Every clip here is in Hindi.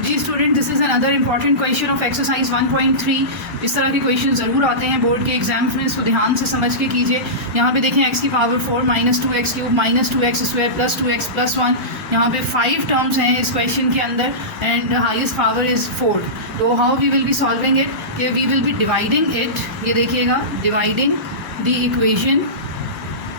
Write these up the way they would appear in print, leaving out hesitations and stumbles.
Ji student, this is another important question of exercise 1.3। इस तरह के क्वेश्चन ज़रूर आते हैं बोर्ड के एग्जाम्स में, इसको ध्यान से समझ के कीजिए। यहाँ पे देखें x की power 4 minus 2x cube minus 2x square plus 2x plus 1। यहाँ पे 5 टर्म्स हैं इस क्वेश्चन के अंदर एंड हाईएस्ट पावर इज़ 4। तो how we will be solving it, कि we will be dividing it, ये देखिएगा, dividing the equation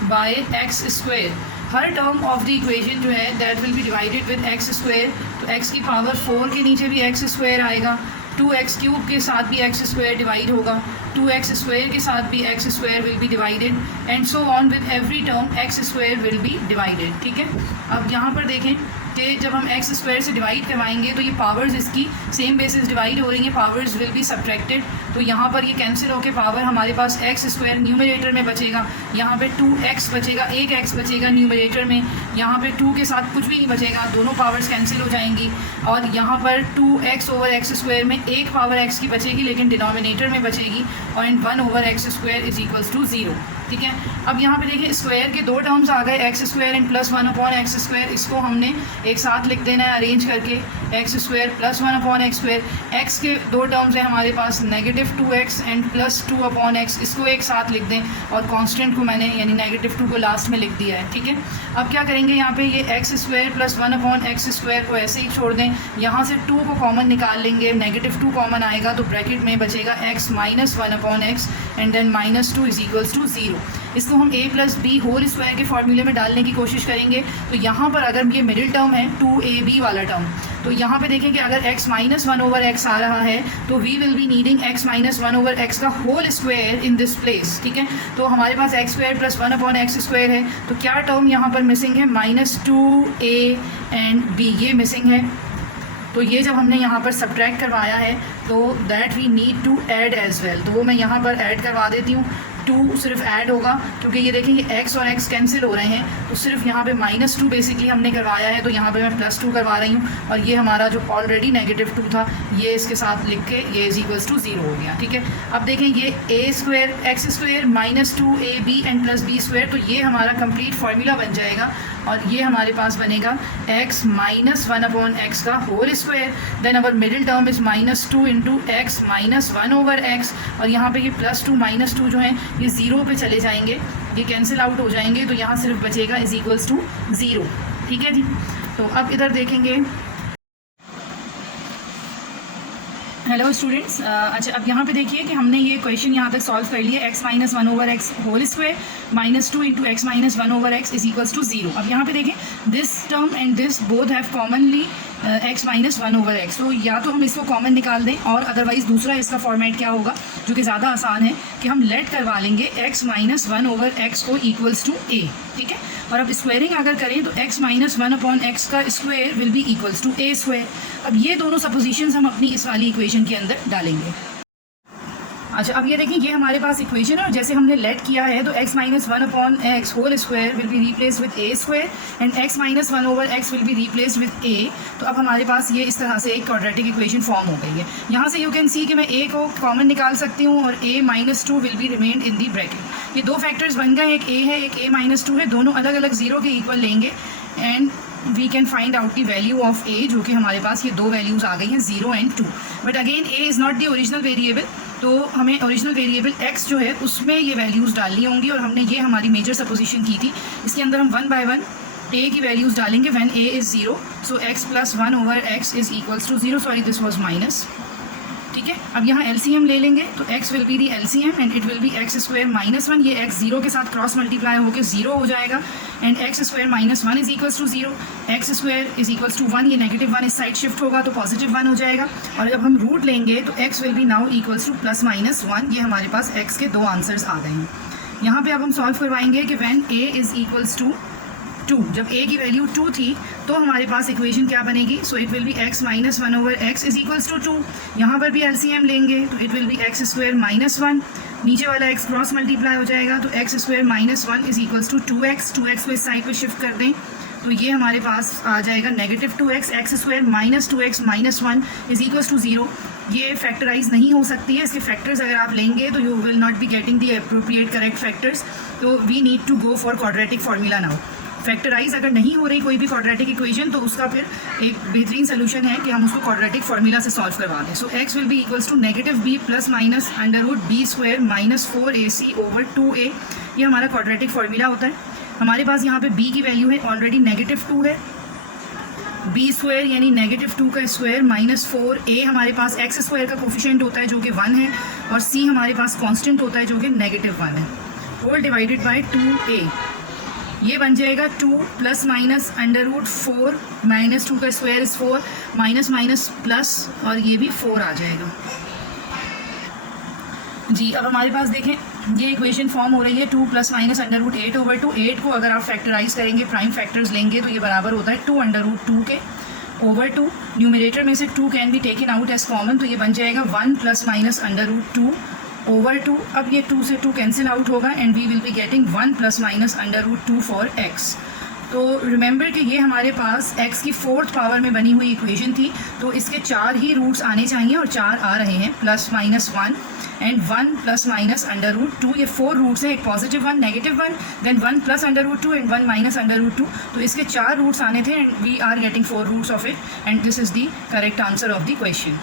by x square. हर टर्म ऑफ द इक्वेशन जो है that will be divided with x square. तो x की पावर 4 के नीचे भी एक्स स्क्वायर आएगा, 2x क्यूब के साथ भी एक्स स्क्वायर डिवाइड होगा, 2x स्क्वायर के साथ भी x square will be divided and so on with every term x square will be divided. ठीक है, अब यहाँ पर देखें कि जब हम एक्स स्क्वायर से डिवाइड करवाएंगे तो ये पावर्स इसकी सेम बेसिस डिवाइड हो रही हैं, पावर्स विल बी सब्ट्रैक्टेड। तो यहाँ पर ये कैंसिल होकर पावर हमारे पास एक्स स्क्वायर न्यूमरेटर में बचेगा, यहाँ पे 2x बचेगा, एक x बचेगा न्यूमरेटर में, यहाँ पे 2 के साथ कुछ भी नहीं बचेगा, दोनों पावर्स कैंसिल हो जाएंगी। और यहाँ पर 2x ओवर एक्स स्क्वायर में एक पावर x की बचेगी लेकिन डिनोमिनेटर में बचेगी, और इन 1 over x square is equals to 0। ठीक है, अब यहाँ पे देखिए स्क्वायर के दो टर्म्स आ गए, x square and plus 1 upon x square. इसको हमने एक साथ लिख देना है अरेंज करके, x square plus 1 upon x square. X के दो टर्म्स हैं हमारे पास, negative 2x and plus 2 upon x, इसको एक साथ लिख दें और कांस्टेंट को मैंने यानी नेगेटिव 2 को लास्ट में लिख दिया है। ठीक है, अब क्या करेंगे, यहाँ पे ये x square plus 1 upon x square को ऐसे ही छोड़ दें, यहाँ से 2 को कॉमन निकाल लेंगे, नेगेटिव 2 कॉमन आएगा तो ब्रैकेट में बचेगा x minus 1 upon x and then minus 2 is equals to 0। इसको हम a plus b whole square के फॉर्मूले में डालने की कोशिश करेंगे। तो यहाँ पर अगर ये मिडिल टर्म है 2ab वाला टर्म, तो यहाँ पे देखें कि अगर x माइनस 1 ओवर एक्स आ रहा है तो we will be needing x minus 1 over x का whole square in this place. ठीक है, तो हमारे पास x square plus 1 upon x square है, तो क्या टर्म यहाँ पर मिसिंग है, माइनस 2a एंड b, ये मिसिंग है। तो ये जब हमने यहाँ पर सब्ट्रैक्ट करवाया है तो that we need to add as well, तो वो मैं यहाँ पर ऐड करवा देती हूँ। 2 सिर्फ ऐड होगा क्योंकि ये देखें ये x और x कैंसिल हो रहे हैं, तो सिर्फ यहाँ पे माइनस 2 बेसिकली हमने करवाया है, तो यहाँ पे मैं प्लस 2 करवा रही हूँ और ये हमारा जो ऑलरेडी नेगेटिव 2 था ये इसके साथ लिख के ये इज इक्वल्स टू 0 हो गया। ठीक है, अब देखें ये a square x square minus 2ab and plus b square, तो ये हमारा कंप्लीट फार्मूला बन जाएगा और ये हमारे पास बनेगा x माइनस 1 अपॉन एक्स का whole square, then our middle term is minus 2 into x minus 1 over x, और यहाँ पे ये प्लस 2 माइनस 2 जो है ये 0 पे चले जाएंगे, ये कैंसिल आउट हो जाएंगे, तो यहाँ सिर्फ बचेगा इज इक्वल्स टू 0। ठीक है जी, तो अब इधर देखेंगे। हेलो स्टूडेंट्स, अच्छा अब यहाँ पे देखिए कि हमने ये क्वेश्चन यहाँ तक सॉल्व कर लिया, x minus 1 over x whole square minus 2 into x minus 1 over x is equals to 0। अब यहाँ पे देखें this term and this both have commonly x minus 1 over x, तो या तो हम इसको कॉमन निकाल दें और अदरवाइज दूसरा इसका फॉर्मेट क्या होगा जो कि ज़्यादा आसान है कि हम लेट करवा लेंगे x माइनस 1 ओवर एक्स को इक्वल्स टू a। ठीक है, और अब स्क्वायरिंग अगर करें तो x माइनस 1 अपॉन एक्स का square will be equals to a square. अब ये दोनों सपोजिशंस हम अपनी इस वाली इक्वेशन के अंदर डालेंगे। अच्छा अब ये देखिए ये हमारे पास इक्वेशन है और जैसे हमने लेट किया है तो x minus 1 upon x whole square will be replace with a square and x minus 1 over x will be replace with a। तो अब हमारे पास ये इस तरह से एक क्वाड्रेटिक इक्वेशन फॉर्म हो गई है। यहाँ से यू कैन सी कि मैं a को कॉमन निकाल सकती हूँ और a minus 2 will be remained in the bracket. ये दो फैक्टर्स बन गए, एक a है एक a माइनस 2 है, दोनों अलग अलग 0 के इक्वल लेंगे and we can find out the value of a, जो कि हमारे पास ये दो वैल्यूज़ आ गई हैं 0 and 2। But again a is not the original variable, तो हमें ओरिजिनल वेरिएबल x जो है उसमें ये वैल्यूज़ डालनी होंगी और हमने ये हमारी मेजर सपोजिशन की थी। इसके अंदर हम 1 बाय 1 a की वैल्यूज़ डालेंगे when a is 0, so x plus 1 over x is equals to 0, sorry this was minus. ठीक है, अब यहाँ LCM ले लेंगे तो x will be the LCM and it will be x square minus 1, ये x 0 के साथ क्रॉस मल्टीप्लाई होकर 0 हो जाएगा and x square minus 1 is equals to 0, x square is equals to 1, ये नेगेटिव 1 इस साइड शिफ्ट होगा तो पॉजिटिव 1 हो जाएगा। और जब हम रूट लेंगे तो x will B now equals two plus minus 1, ये हमारे पास x के दो आंसर्स आ गए हैं। यहाँ पे अब हम सॉल्व करवाएंगे कि when a is equals to 2, जब a की वैल्यू 2 थी तो हमारे पास इक्वेशन क्या बनेगी, so it will be x minus 1 over x is equals to 2। यहाँ पर भी LCM लेंगे तो it will be x square minus 1, नीचे वाला x क्रॉस मल्टीप्लाई हो जाएगा तो x square minus 1 is equals to 2x को इस साइड पर शिफ्ट कर दें तो ये हमारे पास आ जाएगा negative 2x, x square minus 2x minus 1 is equals to 0। ये फैक्टराइज नहीं हो सकती है, इसके फैक्टर्स अगर आप लेंगे तो you will not be getting the appropriate correct factors, तो we need to go for quadratic formula now. Factorise अगर नहीं हो रही कोई भी क्वाड्रेटिक इक्वेशन तो उसका फिर एक बेहतरीन सोल्यूशन है कि हम उसको क्वाड्रेटिक फार्मूला से सॉल्व करवा दें। So x will be equals to -b plus minus √b² minus 4ac over 2a। ये हमारा क्वाड्रेटिक फार्मूला होता है। हमारे पास यहाँ पे b की वैल्यू है ऑलरेडी -2 है, b² यानी -2 का स्क्वायर माइनस 4a हमारे पास x² का कोफिशिएंट होता है जो कि 1 है, और c हमारे पास कांस्टेंट होता है जो कि -1 है, होल डिवाइडेड बाय 2a। ये बन जाएगा 2 प्लस माइनस √4 माइनस 2 का स्क्वायर इस 4 माइनस माइनस प्लस, और ये भी 4 आ जाएगा जी। अब हमारे पास देखें ये इक्वेशन फॉर्म हो रही है 2 प्लस माइनस √8 ओवर 2। 8 को अगर आप फैक्टराइज करेंगे, प्राइम फैक्टर्स लेंगे तो ये बराबर होता है 2 √2 के ओवर 2। न्यूमरेटर में से 2 can be taken out as common, तो ये बन जाएगा 1 प्लस माइनस √2 ओवर 2। अब ये 2 से 2 कैंसिल आउट होगा and we will be getting 1 plus minus √2 for x। तो रिमेंबर कि ये हमारे पास x की 4th पावर में बनी हुई इक्वेशन थी, तो इसके 4 ही रूट्स आने चाहिए और 4 आ रहे हैं, plus minus 1 and 1 plus minus √2। ये 4 रूट्स हैं, एक positive 1, negative 1, then 1 plus √2 and 1 minus √2। तो इसके 4 रूट्स आने थे and we are getting 4 roots of it, and this is the correct answer of the question.